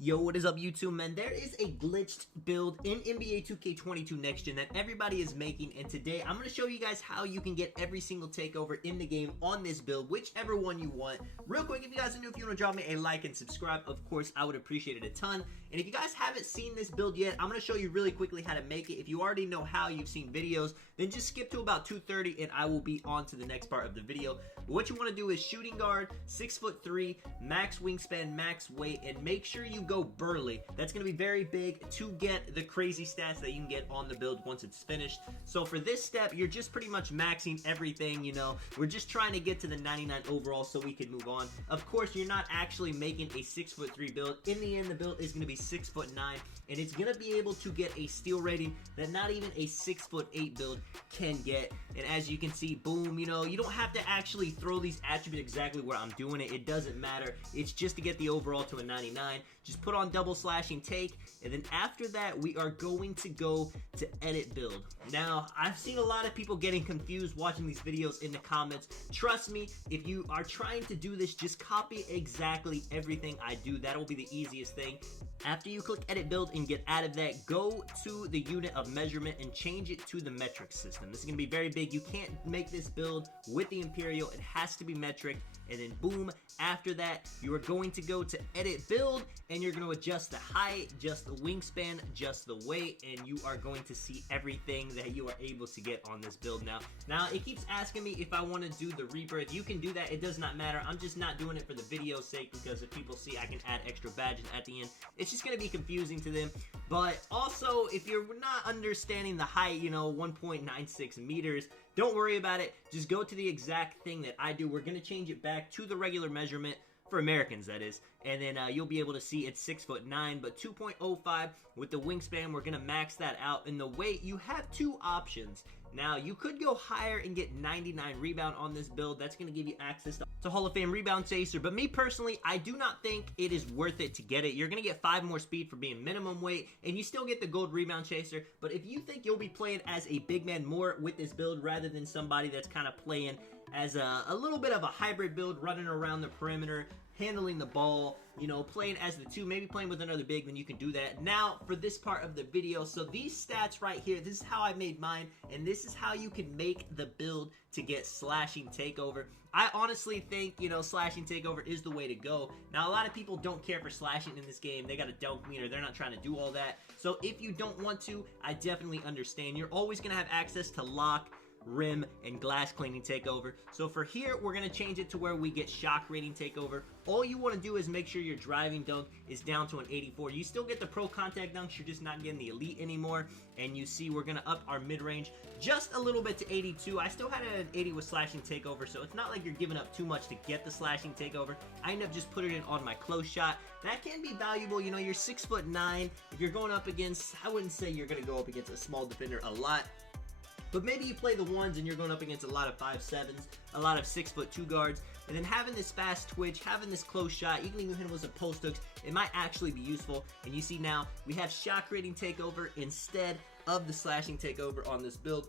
Yo, what is up YouTube, man? There is a glitched build in NBA 2K22 Next Gen that everybody is making, and today I'm going to show you guys how you can get every single takeover in the game on this build, whichever one you want. Real quick, if you guys are new, if you want to drop me a like and subscribe, of course, I would appreciate it a ton. And if you guys haven't seen this build yet, I'm going to show you really quickly how to make it. If you already know how, you've seen videos, then just skip to about 2:30 and I will be on to the next part of the video. But what you want to do is shooting guard, 6'3", max wingspan, max weight, and make sure you go burly. That's going to be very big to get the crazy stats that you can get on the build once it's finished. So for this step, you're just pretty much maxing everything, you know. We're just trying to get to the 99 overall so we can move on. Of course, you're not actually making a 6'3" build. In the end, the build is going to be 6'9", and it's going to be able to get a steal rating that not even a 6'8" build can get. And as you can see, boom, you know, you don't have to actually throw these attributes exactly where I'm doing it. It doesn't matter. It's just to get the overall to a 99. Just put on double slashing take, and then after that we are going to go to edit build. Now, I've seen a lot of people getting confused watching these videos in the comments. Trust me, if you are trying to do this, just copy exactly everything I do. That'll be the easiest thing. After you click edit build and get out of that, go to the unit of measurement and change it to the metric system. This is going to be very big. You can't make this build with the Imperial. It has to be metric. And then boom, after that, you are going to go to edit build, and you're going to adjust the height, adjust the wingspan, adjust the weight, and you are going to see everything that you are able to get on this build now. Now, it keeps asking me if I want to do the rebirth. You can do that. It does not matter. I'm just not doing it for the video's sake, because if people see I can add extra badges at the end, it's just going to be confusing to them. But also, if you're not understanding the height, you know, 1.96 meters, don't worry about it. Just go to the exact thing that I do. We're going to change it back to the regular measurement for Americans, that is, and then you'll be able to see it's 6'9", but 2.05 with the wingspan. We're gonna max that out. In the weight, you have two options. Now, you could go higher and get 99 rebound on this build. That's gonna give you access to Hall of Fame rebound chaser, but me personally, I do not think it is worth it to get it. You're gonna get 5 more speed for being minimum weight, and you still get the gold rebound chaser. But if you think you'll be playing as a big man more with this build rather than somebody that's kind of playing as a little bit of a hybrid build, running around the perimeter, handling the ball, you know, playing as the two, maybe playing with another big, then you can do that. Now, for this part of the video, so these stats right here, this is how I made mine, and this is how you can make the build to get slashing takeover. I honestly think, you know, slashing takeover is the way to go. Now, a lot of people don't care for slashing in this game. They got a dunk meter. They're not trying to do all that. So if you don't want to, I definitely understand. You're always going to have access to lock, rim, and glass cleaning takeover. So for here, we're going to change it to where we get shock rating takeover. All you want to do is make sure your driving dunk is down to an 84. You still get the pro contact dunks, you're just not getting the elite anymore. And you see we're going to up our mid-range just a little bit to 82. I still had it at 80 with slashing takeover, so it's not like you're giving up too much to get the slashing takeover. I end up just putting it on my close shot. That can be valuable. You know, you're 6'9". If you're going up against, I wouldn't say you're going to go up against a small defender a lot, but maybe you play the ones and you're going up against a lot of 5'7", a lot of 6'2" guards, and then having this fast twitch, having this close shot, you can even hit him with some post hooks, it might actually be useful. And you see now, we have shock rating takeover instead of the slashing takeover on this build.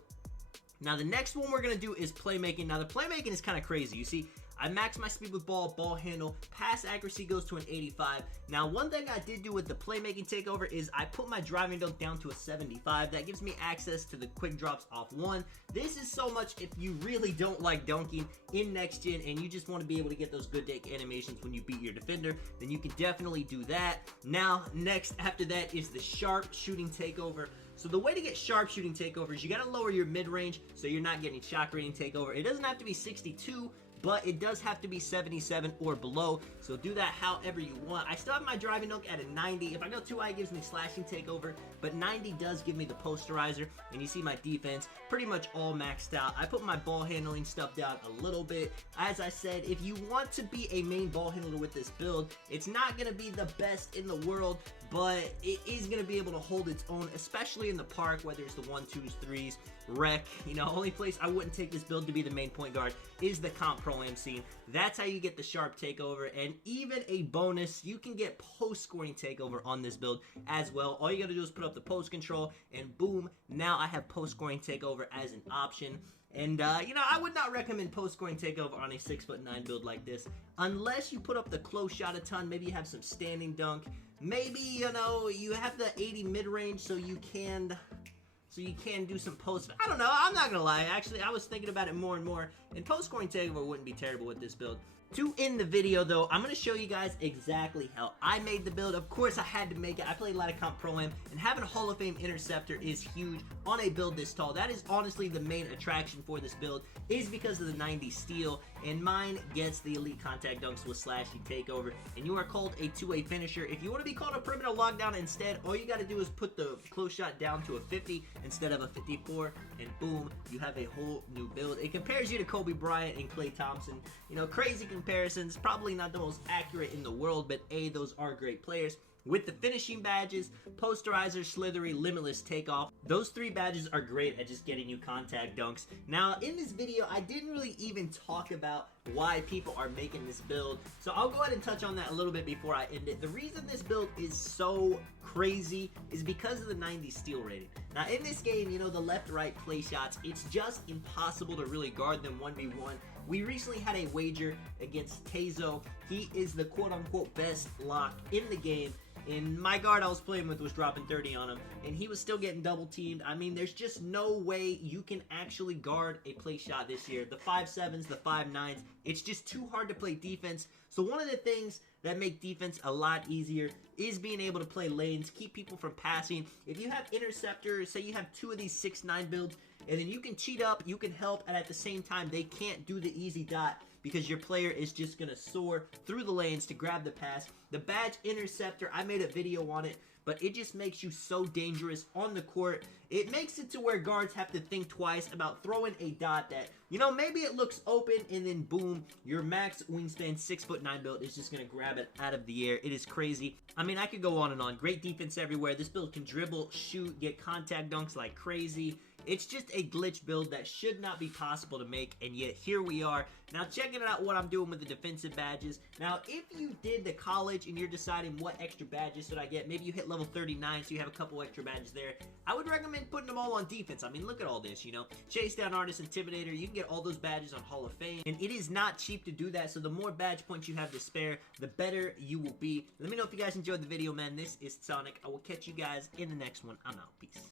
Now, the next one we're going to do is playmaking. Now, the playmaking is kind of crazy. You see, I max my speed with ball handle, pass accuracy goes to an 85. Now, one thing I did do with the playmaking takeover is I put my driving dunk down to a 75. That gives me access to the quick drops off one. This is so much if you really don't like dunking in Next Gen and you just want to be able to get those good dunk animations when you beat your defender, then you can definitely do that. Now, next after that is the sharp shooting takeover. So the way to get sharp shooting takeover is you got to lower your mid-range so you're not getting shock rating takeover. It doesn't have to be 62, but it does have to be 77 or below, so do that however you want. I still have my driving dunk at a 90. If I go too high, it gives me slashing takeover, but 90 does give me the posterizer, and you see my defense pretty much all maxed out. I put my ball handling stuff down a little bit. As I said, if you want to be a main ball handler with this build, it's not going to be the best in the world, but it is going to be able to hold its own, especially in the park, whether it's the 1, 2s, 3s, rec. You know, only place I wouldn't take this build to be the main point guard is the comp pro am scene. That's how you get the sharp takeover, and even a bonus, you can get post scoring takeover on this build as well. All you gotta do is put up the post control, and boom, now I have post scoring takeover as an option. And, you know, I would not recommend post-scoring takeover on a 6'9" build like this, unless you put up the close shot a ton. Maybe you have some standing dunk, maybe, you know, you have the 80 mid-range so you can do some post. I don't know. I'm not gonna lie. Actually, I was thinking about it more and more, and post-scoring takeover wouldn't be terrible with this build. To end the video, though, I'm going to show you guys exactly how I made the build. Of course, I had to make it. I played a lot of Comp Pro-Am, and having a Hall of Fame interceptor is huge on a build this tall. That is honestly the main attraction for this build, is because of the 90 steal, and mine gets the elite contact dunks with slashy takeover, and you are called a two-way finisher. If you want to be called a perimeter lockdown instead, all you got to do is put the close shot down to a 50 instead of a 54, and boom, you have a whole new build. It compares you to Kobe Bryant and Klay Thompson. You know, crazy comparisons, probably not the most accurate in the world, but those are great players. With the finishing badges, Posterizer, Slithery, Limitless Takeoff, those 3 badges are great at just getting you contact dunks. Now, in this video, I didn't really even talk about why people are making this build, so I'll go ahead and touch on that a little bit before I end it. The reason this build is so crazy is because of the 90 steal rating. Now, in this game, you know, the left-right play shots, it's just impossible to really guard them 1v1. We recently had a wager against Tazo. He is the quote-unquote best lock in the game, and my guard I was playing with was dropping 30 on him, and he was still getting double-teamed. I mean, there's just no way you can actually guard a play shot this year. The 5.7s, the 5.9s, it's just too hard to play defense. So one of the things that make defense a lot easier is being able to play lanes, keep people from passing. If you have interceptors, say you have 2 of these 6'9 builds, and then you can cheat up, you can help, and at the same time, they can't do the easy dot because your player is just going to soar through the lanes to grab the pass. The badge interceptor, I made a video on it, but it just makes you so dangerous on the court. It makes it to where guards have to think twice about throwing a dot that, you know, maybe it looks open and then boom, your max wingspan 6'9 build is just going to grab it out of the air. It is crazy. I mean, I could go on and on. Great defense everywhere. This build can dribble, shoot, get contact dunks like crazy. It's just a glitch build that should not be possible to make, and yet here we are. Now, checking out what I'm doing with the defensive badges. Now, if you did the college and you're deciding what extra badges should I get, maybe you hit level 39, so you have a couple extra badges there, I would recommend putting them all on defense. I mean, look at all this, you know. Chase Down Artist, Intimidator, you can get all those badges on Hall of Fame, and it is not cheap to do that, so the more badge points you have to spare, the better you will be. Let me know if you guys enjoyed the video, man. This is Sonic. I will catch you guys in the next one. I'm out. Peace.